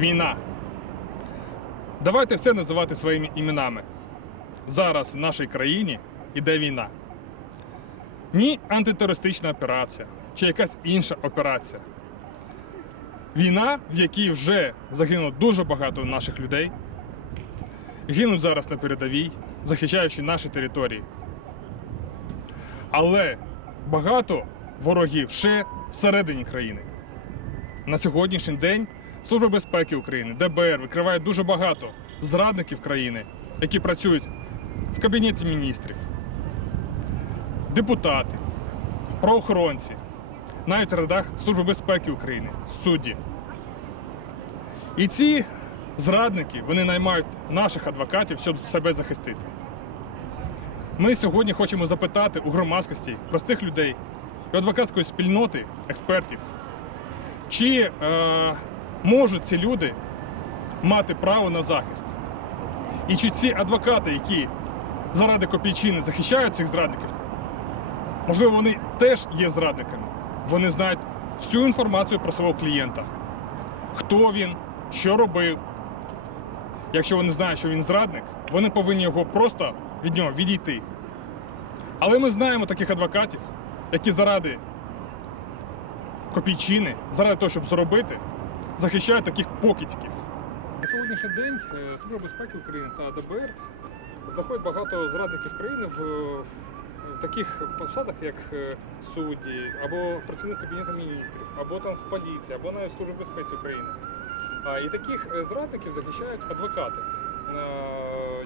Війна. Давайте все називати своїми іменами. Зараз в нашій країні іде війна. Ні антитерористична операція чи якась інша операція. Війна, в якій вже загинуло дуже багато наших людей, гинуть зараз на передовій, захищаючи наші території. Але багато ворогів ще всередині країни. На сьогоднішній день Служба безпеки України, ДБР викриває дуже багато зрадників країни, які працюють в Кабінеті міністрів, депутати, правоохоронці, навіть в рядах Служби безпеки України, судді. І ці зрадники вони наймають наших адвокатів, щоб себе захистити. Ми сьогодні хочемо запитати у громадськості, простих людей і адвокатської спільноти, експертів, чи е, можуть ці люди мати право на захист? І чи ці адвокати, які заради копійчини захищають цих зрадників, можливо, вони теж є зрадниками. Вони знають всю інформацію про свого клієнта, хто він, що робив. Якщо вони знають, що він зрадник, вони повинні його просто від нього відійти. Але ми знаємо таких адвокатів, які заради копійчини, заради того, щоб заробити, захищають таких покидьків. На сьогоднішній день е, Служба безпеки України та ДБР знаходять багато зрадників країни в, таких посадах, як е, судді, або працівник Кабінету міністрів, або там в поліції, або навіть в Службі безпеки України. І таких е, зрадників захищають адвокати.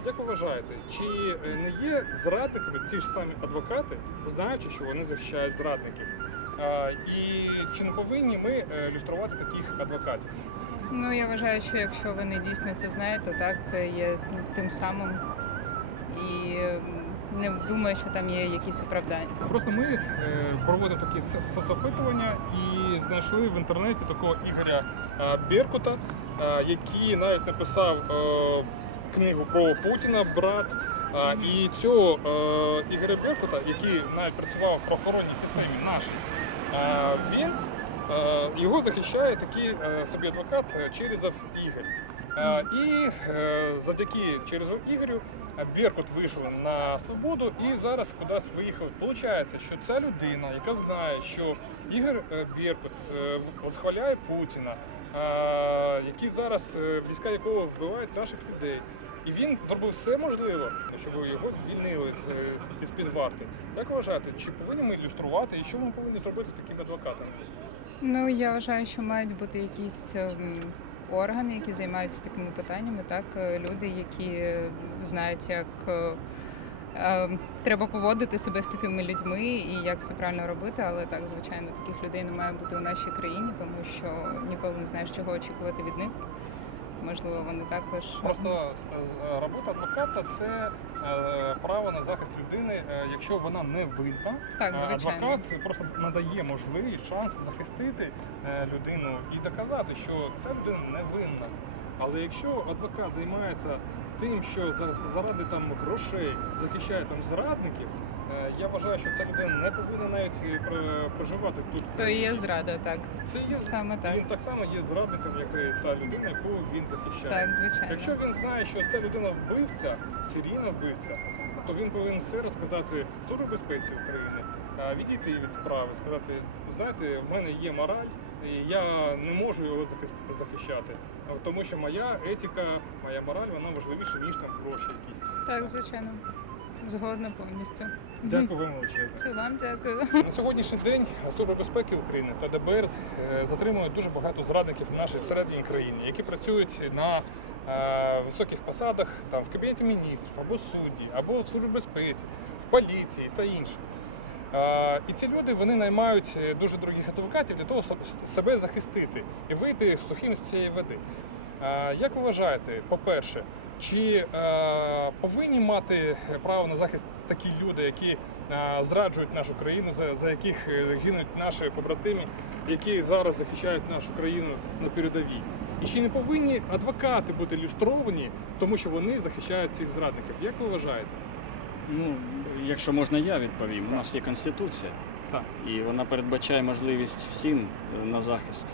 Як ви вважаєте, чи не є зрадниками ті ж самі адвокати, знаючи, що вони захищають зрадників? Е, І чи не повинні ми е, люструвати таких адвокатів? Ну я вважаю, що якщо вони дійсно це знають, то так це є тим самим. І не думаю, що там є якісь оправдання. Просто ми е, проводимо такі со- соцопитування і знайшли в інтернеті такого Ігоря Беркута, який навіть написав книгу про Путіна, брат. І цього Ігоря Беркута, який навіть працював в правоохоронній системі нашій, він е, його захищає такий е, собі адвокат е, Черезов Ігор. Е, І е, завдяки Черезову Ігорю е, Беркут вийшов на свободу і зараз кудись виїхав. Получається, що ця людина, яка знає, що Ігор е, Беркут е, восхваляє Путіна, е, який зараз е, війська якого вбивають наших людей. І він зробив все можливе, щоб його звільнили з із під варти. Як вважаєте, чи повинні ми ілюструвати і що ми повинні зробити з такими адвокатами? Ну я вважаю, що мають бути якісь ем, органи, які займаються такими питаннями, так е, люди, які е, знають, як е, ем, треба поводити себе з такими людьми і як все правильно робити. Але так, звичайно, таких людей не має бути у нашій країні, тому що ніколи не знаєш, чого очікувати від них. Можливо, вони також Просто е, робота адвоката це е, право на захист людини, е, якщо вона не винна. так, Е, звичайно. Адвокат просто надає можливість, шанс захистити е, людину і доказати, що ця людина не винна. Але якщо адвокат займається тим, що за- заради там грошей захищає там зрадників, е, я вважаю, що ця людина не повинна навіть е, проживати тут. То і є зрада, так. Це є Саме так. Він так само є зрадником, як і та людина, яку він захищає. Так, звичайно. Якщо він знає, що ця людина вбивця, серійна вбивця, то він повинен все розказати Службі безпеці України, відійти від справи, сказати, знаєте, в мене є мораль, і я не можу його захищати, тому що моя етика, моя мораль, вона важливіша, ніж там гроші якісь. Так, звичайно. Згодна повністю. Дякую вам величезно. Це вам дякую. На сьогоднішній день Служба безпеки України та ДБР е, затримують дуже багато зрадників в нашій всередині країни, які працюють на е, високих посадах там в кабінеті міністрів або судді, або в службі безпеці, в поліції та інше. І ці люди вони наймають е, дуже дорогих адвокатів для того, щоб себе захистити і вийти сухим з цієї води. Як ви вважаєте, по-перше, чи е, повинні мати право на захист такі люди, які е, зраджують нашу країну, за, за яких е, гинуть наші побратими, які зараз захищають нашу країну на передовій? І чи не повинні адвокати бути люстровані, тому що вони захищають цих зрадників? Як ви вважаєте? Ну, якщо можна, я відповім. У нас є конституція, Так. і вона передбачає можливість всім е, на захист.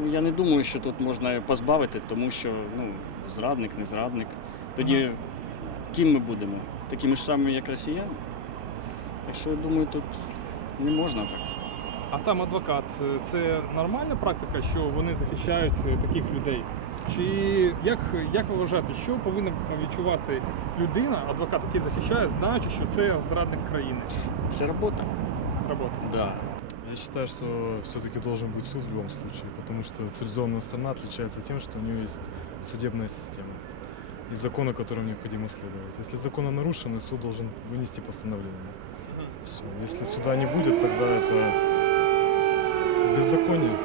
Ну, Я не думаю, що тут можна позбавити, тому що ну, зрадник, не зрадник. Тоді ким ми будемо? Такими ж самими, як росіяни. Так що я думаю, тут не можна так. А сам адвокат е, це нормальна практика, що вони захищають е, таких людей? Чи як, як ви вважаєте, що повинна відчувати людина, адвокат, який захищає, знаючи, що це зрадник країни? Це робота. Робота. Да. Я считаю, что все-таки должен быть суд в любом случае, потому что цивилизованная страна отличается тем, что у нее есть судебная система и законы, которым необходимо следовать. Если законы нарушены, суд должен вынести постановление. Все. Если суда не будет, тогда это беззаконие.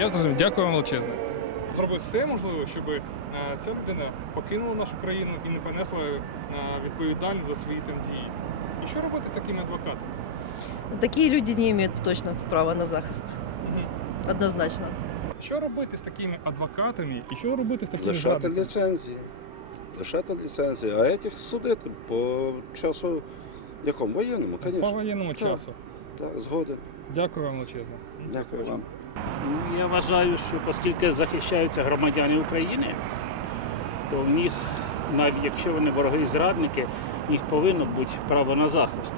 Я зрозумів, дякую вам величезне. Зробив все можливе, щоб е, ця людина покинула нашу країну і не понесла е, відповідальність за свої там дії. І що робити з такими адвокатами? Такие люди не имеют точно права на захист. Однозначно. Що робити з такими адвокатами і що робити з такими Лишати зрадниками? ліцензії. Лишати ліцензії, а этих судити по часу якому? Воєнному, По звісно. воєнному Так. часу. Так, згоден. Дякую вам величезне. Дякую вам. Ну, Я вважаю, що оскільки захищаються громадяни України, то в них, навіть якщо вони вороги і зрадники, них повинно бути право на захист.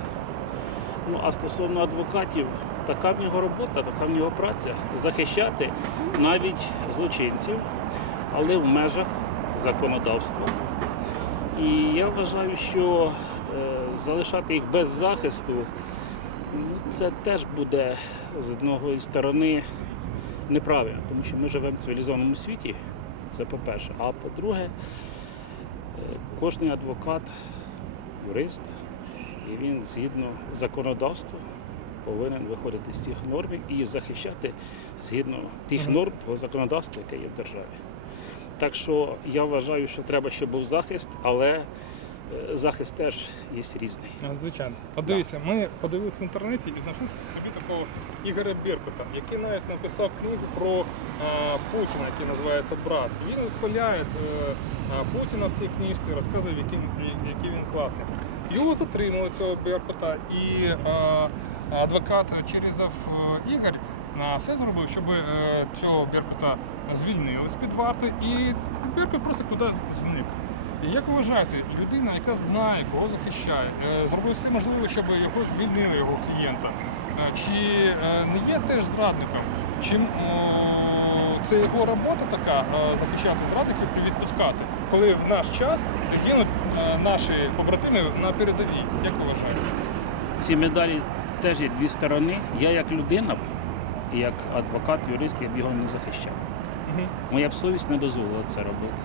Ну а стосовно адвокатів, така в нього робота, така в нього праця захищати навіть злочинців, але в межах законодавства. І я вважаю, що е, залишати їх без захисту ну, це теж буде з одної сторони неправильно, тому що ми живемо в цивілізованому світі. Це по-перше. А по-друге, кожен адвокат, юрист, і він згідно законодавства повинен виходити з цих норм і захищати згідно тих норм того законодавства, яке є в державі. Так що я вважаю, що треба, щоб був захист, але захист теж є різний. Звичайно. От дивіться, ми подивилися в інтернеті і знайшли собі такого Ігоря Беркута, який навіть написав книгу про а, Путіна, який називається Брат. І він висхваляє е, а, Путіна в цій книжці, розказує, який, який він класний. Його затримали цього Беркута, і а, адвокат Черезов е, Ігор а, все зробив, щоб е, цього Беркута звільнили з-під варти, і Беркут просто кудись зник. Як ви вважаєте, людина, яка знає, кого захищає, е, зробив все можливе, щоб його звільнили його клієнта, е, чи е, не є теж зрадником? Чи це його робота така захищати зрадників і відпускати, коли в наш час гинуть наші побратими на передовій? Як ви вважаєте? ці медалі теж є дві сторони. Я як людина, як адвокат, юрист, я б його не захищав. Моя б совість не дозволила це робити.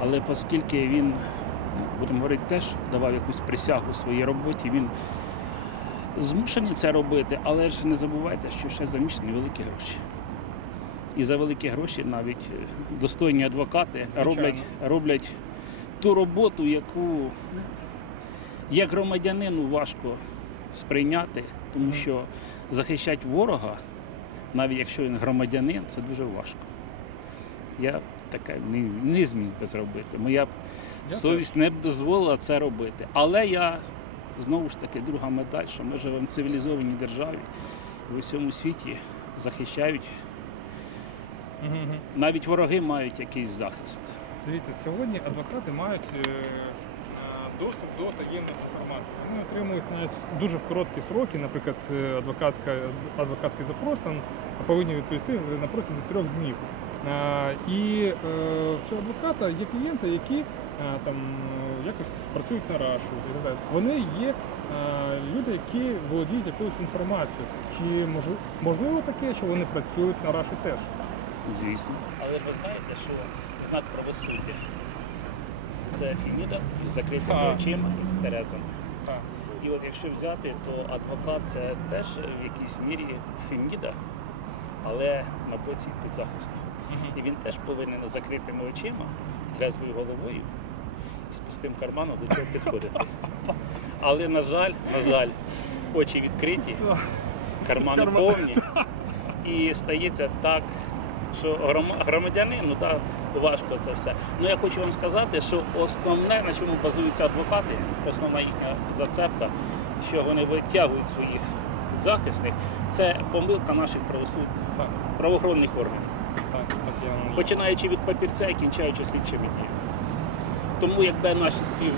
Але оскільки він, будемо говорити, теж давав якусь присягу своїй роботі, він змушений це робити, але ж не забувайте, що ще замішані великі гроші. І за великі гроші навіть е, достойні адвокати Звичайно. роблять, роблять ту роботу, яку як громадянину важко сприйняти, тому що захищати ворога, навіть якщо він громадянин, це дуже важко. Я б таке не, не зміг би зробити. Моя б совість не б дозволила це робити. Але я знову ж таки друга медаль, що ми живемо в цивілізованій державі, в усьому світі захищають. Навіть вороги мають якийсь захист. Дивіться, сьогодні адвокати мають е, е, доступ до таємної інформації. Вони отримують навіть дуже в короткі сроки, наприклад, е, адвокатський запрос там повинні відповісти на протязі трьох днів. Е, І е, в цього адвоката є клієнти, які е, там якось працюють на рашу і так далі. Вони є люди, які володіють якоюсь інформацією. Чи можливо, таке, що вони працюють на рашу теж? Звісно. Але ж ви знаєте, що знак правосуддя це фіміда із закритими Так. очима і з Терезом. Так. І от якщо взяти, то адвокат це теж в якійсь мірі феміда, але на боці підзахисту. І він теж повинен закритими очима, трезвою головою і з пустим карманом до цього підходити. Але, на жаль, на жаль, очі відкриті, кармани повні, і стається так, що громадянину та, важко це все. Ну я хочу вам сказати, що основне, на чому базуються адвокати, основна їхня зацепка, що вони витягують своїх захисних, це помилка наших правосуддя. Так. правоохоронних органів, Так, так я починаючи від папірця і кінчаючи слідчими діями. Тому якби наші спів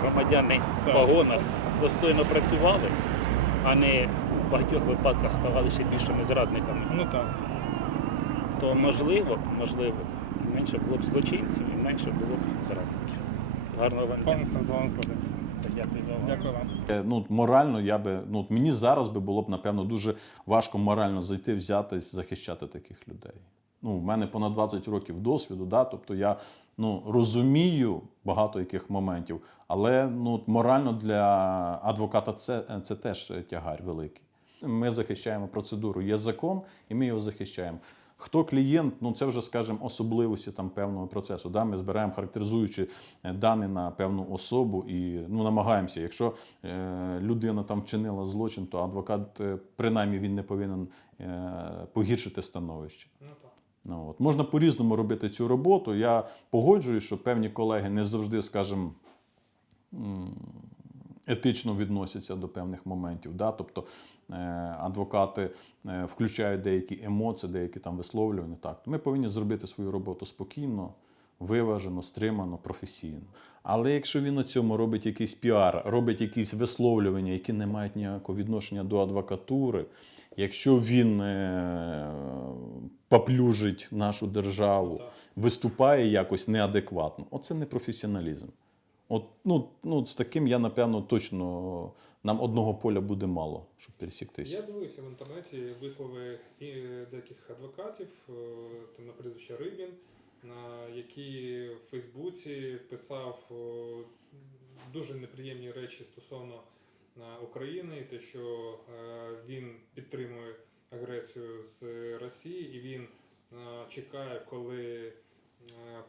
громадяни в Так. погонах достойно працювали, а не в багатьох випадках ставали ще більшими зрадниками, Ну так. то можливо, можливо, менше було б злочинців і менше було б зрадників. Гарного вам дня. Пане Станіславе, Дякую за увагу. дякую вам. Е, Ну, морально я би, ну, мені зараз би було б, напевно, дуже важко морально зайти, взятись, захищати таких людей. Ну, в мене понад 20 років досвіду, да, тобто я ну, розумію багато яких моментів, але ну, морально для адвоката це, це теж тягар великий. Ми захищаємо процедуру. Є закон, і ми його захищаємо. Хто клієнт, ну це вже, скажімо, особливості там певного процесу. Да? Ми збираємо характеризуючі е, дані на певну особу і ну, намагаємося. Якщо е, людина там вчинила злочин, то адвокат, е, принаймні, він не повинен е, погіршити становище. Ну так. Ну, от. Можна по-різному робити цю роботу. Я погоджуюсь, що певні колеги не завжди, скажімо, етично відносяться до певних моментів. Да? Тобто е, адвокати е, включають деякі емоції, деякі там висловлювання. Так, ми повинні зробити свою роботу спокійно, виважено, стримано, професійно. Але якщо він на цьому робить якийсь піар, робить якісь висловлювання, які не мають ніякого відношення до адвокатури, якщо він е, поплюжить нашу державу, виступає якось неадекватно, оце не професіоналізм. От, ну, ну, з таким я, напевно, точно нам одного поля буде мало, щоб пересіктися. Я дивився в інтернеті вислови і деяких адвокатів, е, там, наприклад, ще Рибін, на які в Фейсбуці писав е, дуже неприємні речі стосовно е, України, те, що е, він підтримує агресію з Росії, і він е, чекає, коли е,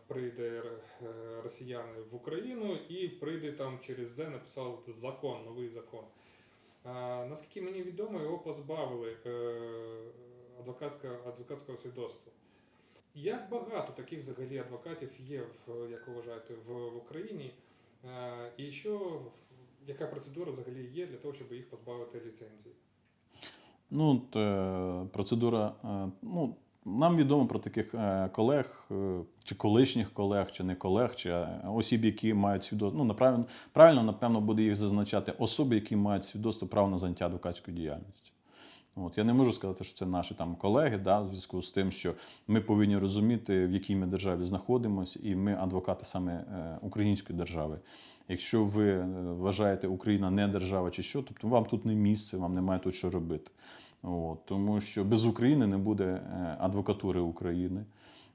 прийде е, росіяни в Україну, і прийде там через З написав закон, новий закон. Наскільки мені відомо, його позбавили е, адвокатського, адвокатського свідоцтва. Як багато таких взагалі адвокатів є, як ви вважаєте, в, в Україні? Е, і що, яка процедура взагалі є для того, щоб їх позбавити ліцензії? Ну, процедура. ну, нам відомо про таких е, колег, е, чи колишніх колег, чи не колег, чи е, осіб, які мають свідоцтво. Ну, направильно, правильно, напевно, буде їх зазначати особи, які мають свідоцтво права на заняття адвокатською діяльністю. От, я не можу сказати, що це наші там колеги, да, в зв'язку з тим, що ми повинні розуміти, в якій ми державі знаходимося, і ми адвокати саме української держави. Якщо ви вважаєте Україна не держава чи що, тобто вам тут не місце, вам немає тут що робити. От, тому що без України не буде е, адвокатури України.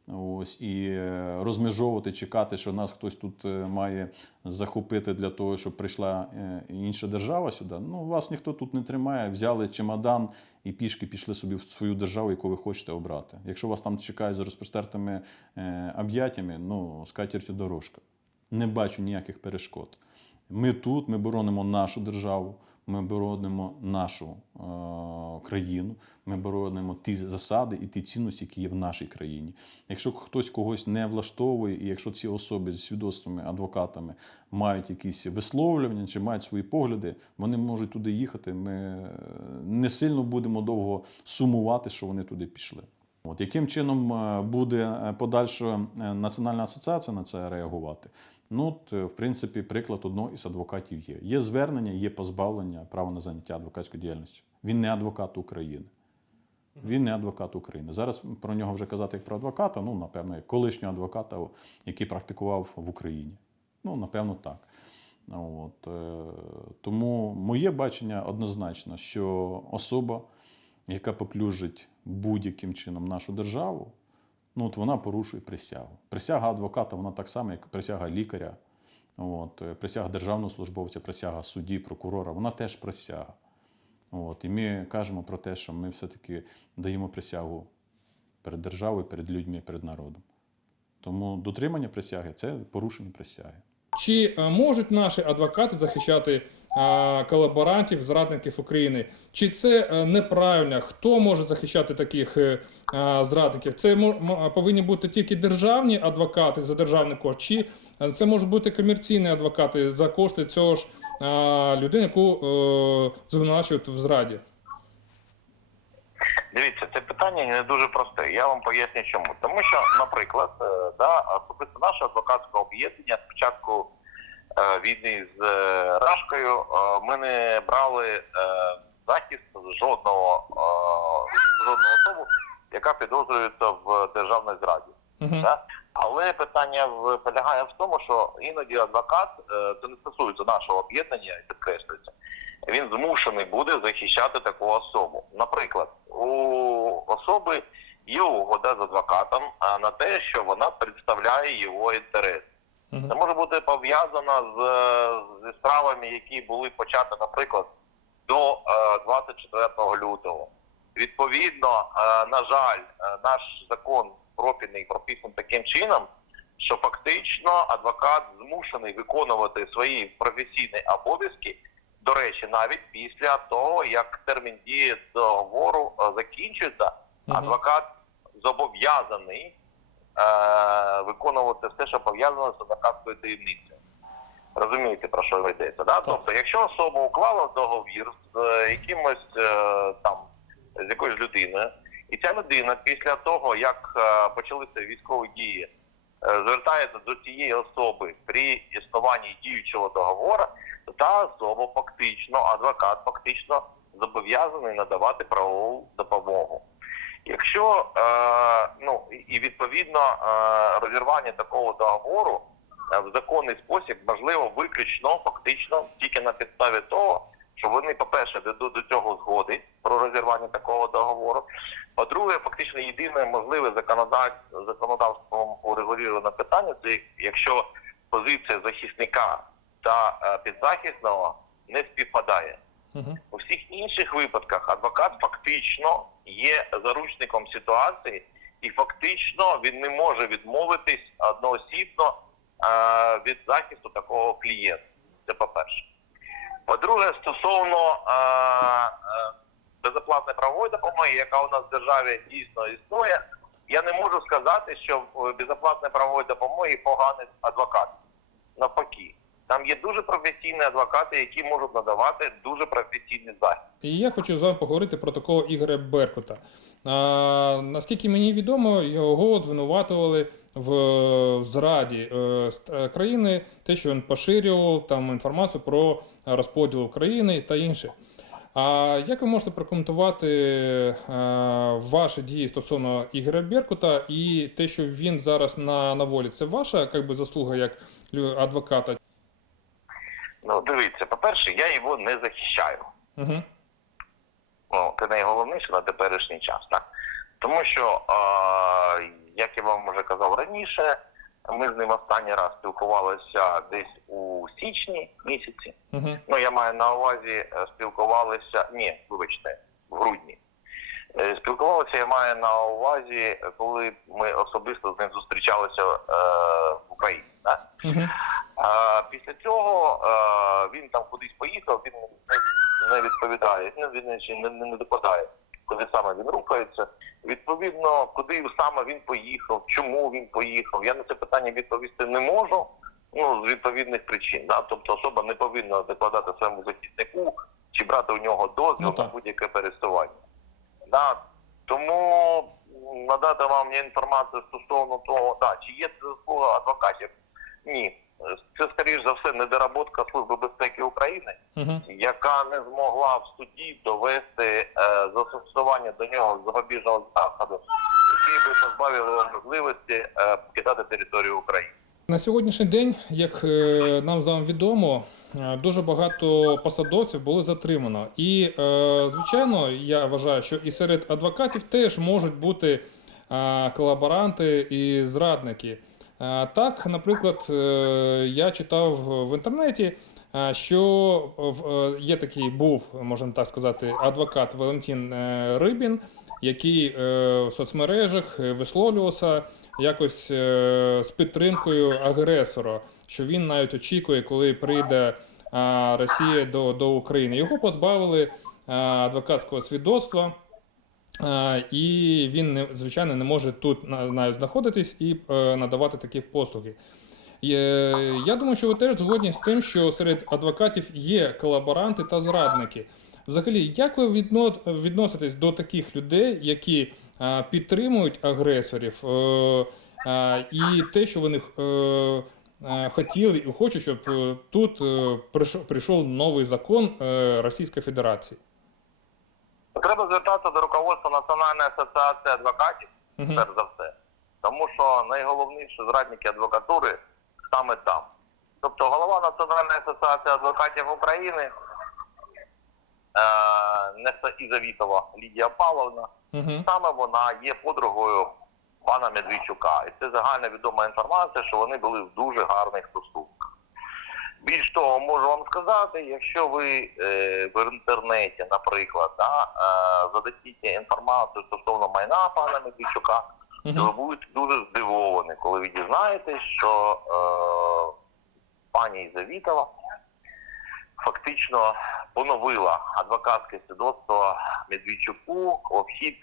Ось і е, розмежовувати, чекати, що нас хтось тут е, має захопити для того, щоб прийшла інша держава сюди. Ну, вас ніхто тут не тримає. Взяли чемодан і пішки пішли собі в свою державу, яку ви хочете обрати. Якщо вас там чекають з розпростертими об'яттями, ну скатертю дорожка. Не бачу ніяких перешкод. Ми тут, ми боронимо нашу державу, ми боронимо нашу е, країну, ми боронимо ті засади і ті цінності, які є в нашій країні. Якщо хтось когось не влаштовує, і якщо ці особи з свідоцтвами, адвокатами мають якісь висловлювання чи мають свої погляди, вони можуть туди їхати. Ми е, не сильно будемо довго сумувати, що вони туди пішли. От яким чином е, буде е, подальша національна асоціація на це реагувати? Ну, от, е, в принципі, приклад одного із адвокатів є. Є звернення, є позбавлення права на заняття адвокатською діяльністю. Він не адвокат України. Він не адвокат України. Зараз про нього вже казати як про адвоката, ну, напевно, як колишнього адвоката, який практикував в Україні. Ну, напевно, так. От, е, тому моє бачення однозначно, що особа, яка поплюжить будь-яким чином нашу державу, ну, от вона порушує присягу. Присяга адвоката, вона так само, як присяга лікаря, от, е, присяга державного службовця, присяга судді, прокурора, вона теж присяга. От, і ми кажемо про те, що ми все-таки даємо присягу перед державою, перед людьми, перед народом. Тому дотримання присяги це порушення присяги. Чи е, можуть наші адвокати захищати колаборантів, зрадників України? Чи це е, неправильно? Хто може захищати таких е, е, зрадників? Це повинні бути тільки державні адвокати за державний кошт, чи е, це можуть бути комерційні адвокати за кошти цього ж е, людини, яку е, звинувачують в зраді? Дивіться, це питання не дуже просте. Я вам поясню чому. Тому що, наприклад, е, да, особисто наше адвокатське об'єднання спочатку е, війни з е, Рашкою е, ми не брали е, захист жодного е, жодного особу, яка підозрюється в державній зраді. Да? Але питання в, полягає в тому, що іноді адвокат, е, це не стосується нашого об'єднання, підкреслюється, він змушений буде захищати таку особу. Наприклад, у особи є угода з адвокатом на те, що вона представляє його інтерес. Це може бути пов'язано з, зі справами, які були початі, наприклад, до е, 24 лютого. Відповідно, е, на жаль, е, наш закон профільний прописаний таким чином, що фактично адвокат змушений виконувати свої професійні обов'язки. До речі, навіть після того, як термін дії договору е, закінчується, адвокат зобов'язаний е, виконувати все, що пов'язано з адвокатською таємницею. Розумієте, про що йдеться? Да? Тобто, якщо особа уклала договір з е, якимось е, там з якоюсь людиною, і ця людина після того, як е, почалися військові дії, е, звертається до цієї особи при існуванні діючого договору, то та особа фактично, адвокат фактично зобов'язаний надавати правову допомогу. Якщо е, ну і- відповідно е, розірвання такого договору е, в законний спосіб можливо виключно фактично тільки на підставі того, що вони, по-перше, дадуть до цього згоди про розірвання такого договору. По-друге, фактично єдине можливе законодав- законодавством урегулюване питання, це якщо позиція захисника та е, підзахисного не співпадає. У всіх інших випадках адвокат фактично є заручником ситуації, і фактично він не може відмовитись одноосібно е, від захисту такого клієнта. Це по-перше. По-друге, стосовно е, е, безоплатної правової допомоги, яка у нас в державі дійсно існує, я не можу сказати, що в безоплатної правової допомоги поганий адвокат. Навпаки, там є дуже професійні адвокати, які можуть надавати дуже професійний захист. І я хочу з вами поговорити про такого Ігоря Беркута. А, наскільки мені відомо, його звинуватували в зраді е, е, країни, те, що він поширював там інформацію про розподіл України та інше. А як ви можете прокоментувати е, ваші дії стосовно Ігоря Беркута і те, що він зараз на, на волі? Це ваша як би, заслуга як адвоката? Ну, дивіться, по-перше, я його не захищаю. Угу. Ну, це найголовніше на теперішній час, так? Тому що, е, як я вам вже казав раніше, ми з ним останній раз спілкувалися десь у січні місяці. Угу. Ну, я маю на увазі, е, спілкувалися, ні, вибачте, в грудні. Е, Спілкувалися я маю на увазі, коли ми особисто з ним зустрічалися е, в Україні. Так? Угу. А після цього е, він там кудись поїхав, він не, відповідає, ну, він не, не, не допадає, куди саме він рухається. Відповідно, куди саме він поїхав, чому він поїхав. Я на це питання відповісти не можу. Ну, з відповідних причин. Да? Тобто особа не повинна докладати своєму захиснику чи брати у нього дозвіл Ну, на будь-яке пересування. Да? Тому надати вам інформацію стосовно того, да, чи є це заслуга адвокатів. Ні. Це, скоріш за все, недоработка Служби безпеки України, Угу. яка не змогла в суді довести е, застосування до нього запобіжного заходу, який би позбавив його можливості е, покидати територію України. На сьогоднішній день, як е, нам з вами відомо, е, дуже багато посадовців були затримано. І, е, звичайно, я вважаю, що і серед адвокатів теж можуть бути колаборанти і зрадники. Е, Так, наприклад, е, я читав в інтернеті, е, що є такий був, можна так сказати, адвокат Валентин Рибін, який в соцмережах висловлювався якось з підтримкою агресора, що він навіть очікує, коли прийде Росія до, до України. Його позбавили адвокатського свідоцтва. А, І він звичайно не може тут на- знаходитись і е, надавати такі послуги. Е, Я думаю, що ви теж згодні з тим, що серед адвокатів є колаборанти та зрадники. Взагалі, як ви відноситесь до таких людей, які підтримують агресорів, е, і те, що вони е, е, хотіли і хочуть, щоб е, тут е, прийшов, новий закон е, Російської Федерації? Треба звертатися до руководства Національної асоціації адвокатів, перш за все. Тому що найголовніші зрадники адвокатури саме там. Тобто голова Національної асоціації адвокатів України е, Неста Ізавітова Лідія Павловна, Угу. саме вона є подругою пана Медведчука. І це загальна відома інформація, що вони були в дуже гарних стосунках. Більш того, можу вам сказати, якщо ви е, в інтернеті, наприклад, да, е, задасте інформацію стосовно майна пана Медведчука, то ви будете дуже здивовані, коли ви дізнаєтесь, що е, пані Ізавітова фактично поновила адвокатське свідоцтво Медведчуку обхід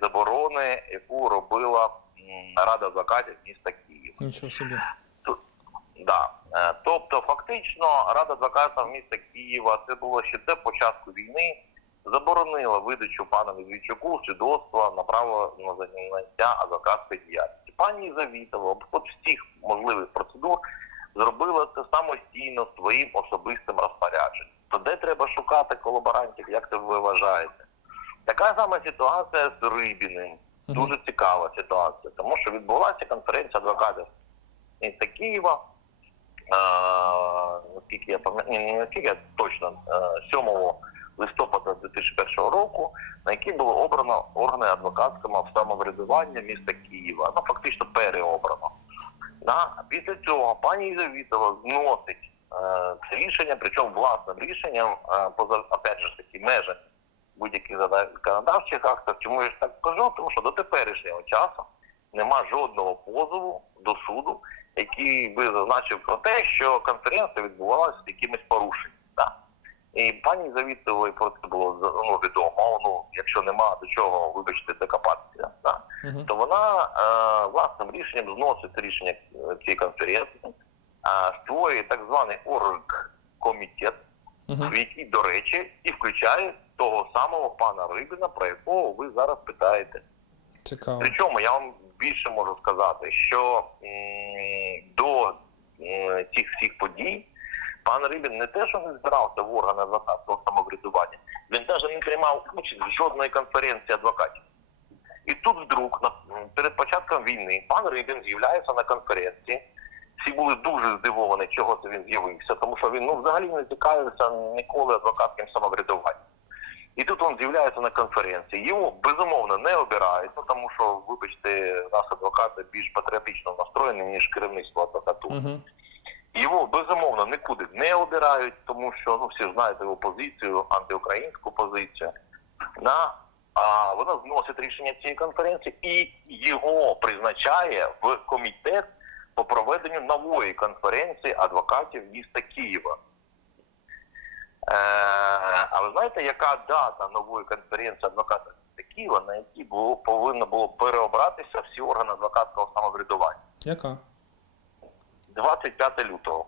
заборони, яку робила Рада адвокатів міста Києва. Нічого собі. Да. Е, Тобто, фактично, Рада адвокатів міста Києва, це було ще до початку війни, заборонила видачу пану Медведчуку свідоцтва на право на заняття адвокатської діяльності. Пані Завітова, обход всіх можливих процедур, зробила це самостійно своїм особистим розпорядженням. То де треба шукати колаборантів, як це ви вважаєте? Така сама ситуація з Рибіним. Дуже цікава ситуація, тому що відбулася конференція адвокатів міста Києва. Наскільки я пам'ятаю, не наскільки я точно, е, 7 листопада 2001 року, на якій було обрано органи адвокатського самоврядування міста Києва. Ну, фактично переобрано. Да? Після цього пані Ізавітова зносить е, це рішення, причому власним рішенням, е, поза опять же ж таки межі будь-яких законодавчих актів. Чому я ж так кажу? Тому що до теперішнього часу нема жодного позову до суду, який би зазначив про те, що конференція відбувалася з якимись порушеннями. Да? І пані Завітової про це було ну, відомо. Ну, якщо нема до чого, вибачте, докопатися. Да? Угу. то вона е, власним рішенням зносить рішення е, цієї конференції, е, створює так званий оргкомітет, Угу. в який, до речі, і включає того самого пана Рибіна, про якого ви зараз питаєте. Цікаво. Причому я вам більше можу сказати, що до цих всіх подій пан Рибін не те, що не збирався в органи адвокатського самоврядування, він навіть не приймав участь в жодної конференції адвокатів. І тут вдруг, перед початком війни, пан Рибін з'являється на конференції. Всі були дуже здивовані, чого це він з'явився, тому що він ну, взагалі не цікавився ніколи адвокатським самоврядуванням. І тут він з'являється на конференції. Його безумовно не обирають, ну, тому що, вибачте, нас адвокати більш патріотично настроєні, ніж керівництво адвокатури. Угу. Його безумовно нікуди не обирають, тому що ну всі знаєте його позицію, антиукраїнську позицію. На а вона зносить рішення цієї конференції і його призначає в комітет по проведенню нової конференції адвокатів міста Києва. Е, а ви знаєте, яка дата нової конференції адвокатів Києва, на якій було повинно було переобратися всі органи адвокатського самоврядування? Яка? 25 лютого.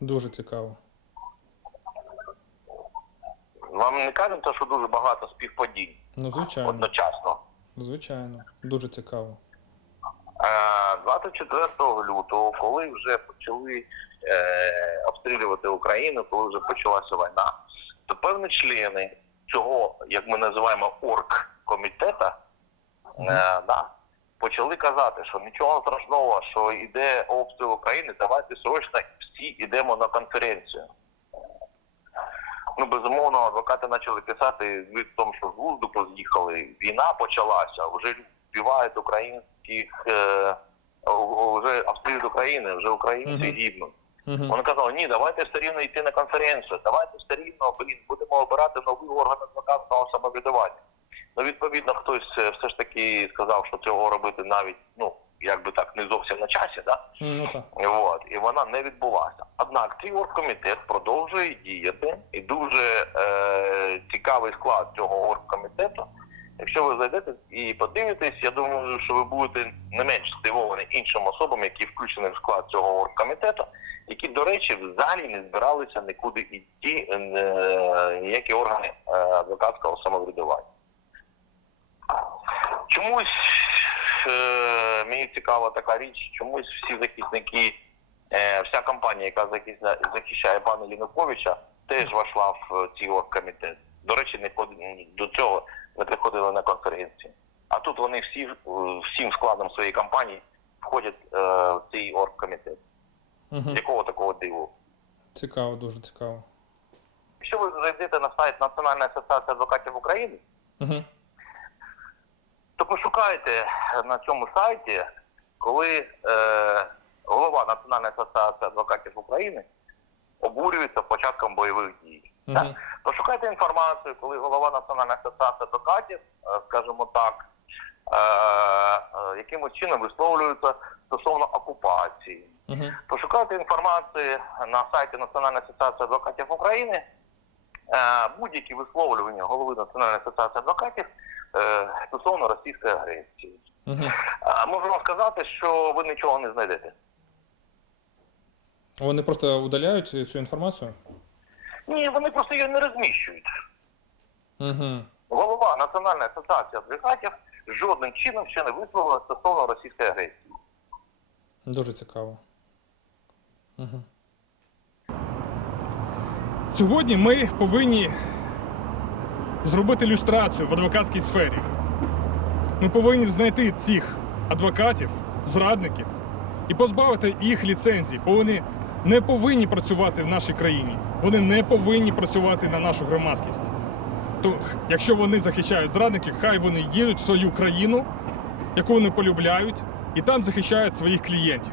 Дуже цікаво. Вам не кажеться, що дуже багато співпадінь Ну, звичайно. одночасно. Звичайно. Дуже цікаво. Е, 24 лютого, коли вже почали е, обстрілювати Україну, коли вже почалася війна, то певні члени цього, як ми називаємо, оргкомітета, е, да, почали казати, що нічого страшного, що йде обстріл України, давайте срочно всі йдемо на конференцію. Ну, безумовно, адвокати почали писати в тому, що з глузду поз'їхали. Війна почалася, вже вбивають українських, е, вже обстрілюють України, вже українці Мгм. гибнуть. Угу. Вони казали, ні, давайте все рівно йти на конференцію, давайте все рівно, блін, будемо обирати новий орган адвокатського самоврядування. Ну, відповідно, хтось е, все ж таки сказав, що цього робити навіть, ну, як би так, не зовсім на часі, да? Ну так. От, і вона не відбулася. Однак цей оргкомітет продовжує діяти, і дуже е, цікавий склад цього оргкомітету Якщо ви зайдете і подивитесь, я думаю, що ви будете не менш здивовані іншим особам, які включені в склад цього оргкомітету, які, до речі, взагалі не збиралися нікуди йти е, ніякі органи е, адвокатського самоврядування. Чомусь е, мені цікава така річ, чомусь всі захисники, вся компанія, яка захищає пана Лінуковича, теж війшла в цей оргкомітет. До речі, не до цього не приходили на конференції. А тут вони всі всім складом своєї компанії входять в цей оргкомітет. Угу. Якого такого диву? Цікаво, дуже цікаво. Якщо ви зайдете на сайт Національної асоціації адвокатів України, Угу. то пошукайте на цьому сайті, коли е, голова Національної асоціації адвокатів України обурюється початком бойових дій. Угу. Пошукайте інформацію, коли голова Національної асоціації адвокатів, е, скажімо так, е, е, якимось чином висловлюється стосовно окупації. Угу. Пошукайте інформацію на сайті Національної асоціації адвокатів України. Е, Будь-які висловлювання голови Національної асоціації адвокатів е, стосовно російської агресії. Угу. Можу вам сказати, що ви нічого не знайдете. Вони просто удаляють цю інформацію? Ні, вони просто її не розміщують. Угу. Голова Національної асоціації адвокатів жодним чином ще не висловила стосовно російської агресії. Дуже цікаво. Сьогодні ми повинні зробити люстрацію в адвокатській сфері. Ми повинні знайти цих адвокатів, зрадників і позбавити їх ліцензій, бо вони не повинні працювати в нашій країні. Вони не повинні працювати на нашу громадськість. То якщо вони захищають зрадників, хай вони їдуть в свою країну, яку вони полюбляють, і там захищають своїх клієнтів.